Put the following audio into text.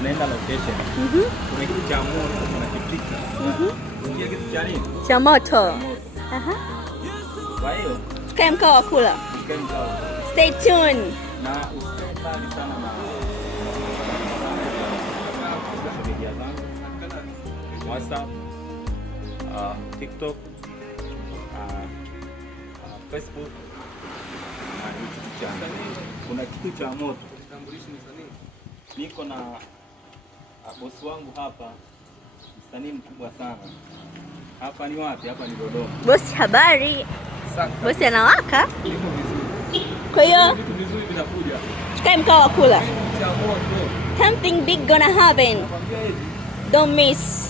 unaenda location. Kuna kitu cha moto, kuna kipika. Kuna kitu cha nini? Cha moto. Kwa hiyo tukae mkao wa kula. Stay tuned. Na usipende sana na media zangu. WhatsApp, TikTok, Facebook na YouTube channel. Kuna kitu cha moto. Niko na bosi wangu hapa, msanii mkubwa sana. Hapa ni wapi? Hapa ni Dodoma. Bosi, habari? Bosi anawaka. Kwa hiyo vitu vizuri vinakuja. tukae mkao wa kula. Something big gonna happen. Don't miss.